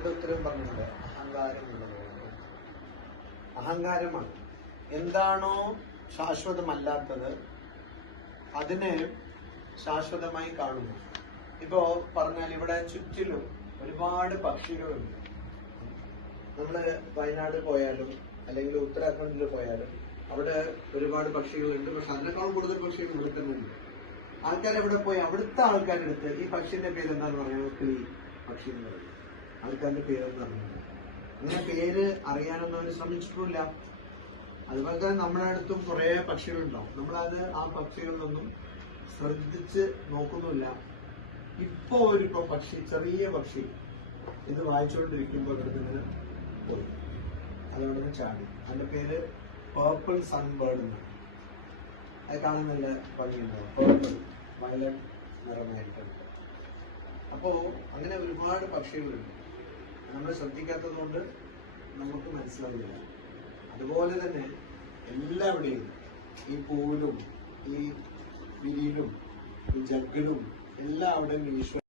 അതിന്റെ ഉത്തരം പറഞ്ഞത് അഹങ്കാരം എന്നുള്ളത്. അഹങ്കാരമാണ്. എന്താണോ ശാശ്വതമല്ലാത്തത് അതിനെ ശാശ്വതമായി കാണുന്നു. ഇപ്പോ പറഞ്ഞാൽ ഇവിടെ ചുറ്റിലും ഒരുപാട് പക്ഷികളുണ്ട്. നമ്മള് വയനാട് പോയാലും അല്ലെങ്കിൽ ഉത്തരാഖണ്ഡിൽ പോയാലും അവിടെ ഒരുപാട് പക്ഷികളുണ്ട്. പക്ഷെ അതിനേക്കാളും കൂടുതൽ പക്ഷികൾ ഇവിടെ തന്നെ ഉണ്ട്. ആൾക്കാർ എവിടെ പോയി അവിടുത്തെ ആൾക്കാരെടുത്ത് ഈ പക്ഷിന്റെ പേര് എന്താന്ന് പറയുന്നത് കിളി പക്ഷി എന്ന് പറയും. ആൾക്കാരുടെ പേരെന്ന് പറയുന്നത് അങ്ങനെ പേര് അറിയാനൊന്നും അവർ ശ്രമിച്ചിട്ടില്ല. അതുപോലെ തന്നെ നമ്മുടെ അടുത്തും കുറെ പക്ഷികളുണ്ടാവും. നമ്മളത് ആ പക്ഷികളിലൊന്നും ശ്രദ്ധിച്ച് നോക്കുന്നില്ല. ഇപ്പൊ പക്ഷി, ചെറിയ പക്ഷി ഇത് വായിച്ചുകൊണ്ടിരിക്കുമ്പോൾ ഇവിടെ നിന്ന് പോയി, അതവിടെ നിന്ന് ചാടി. അതിന്റെ പേര് പേർപ്പിൾ സൺബേർഡ് എന്നാണ്. അത് കാണാൻ നല്ല ഭംഗിയുണ്ടാവും. പേർപ്പിൾ, വയലറ്റ് നിറമായിട്ടുണ്ട്. അപ്പോ അങ്ങനെ ഒരുപാട് പക്ഷികളുണ്ട്. നമ്മൾ ശ്രദ്ധിക്കാത്തത് കൊണ്ട് നമുക്ക് മനസ്സിലാവില്ല. അതുപോലെ തന്നെ എല്ലാവിടെയും ഈ പൂവിലും ഈ വിരിയിലും ഈ ജഗ്ഗിലും എല്ലാവിടെയും ഈശ്വരൻ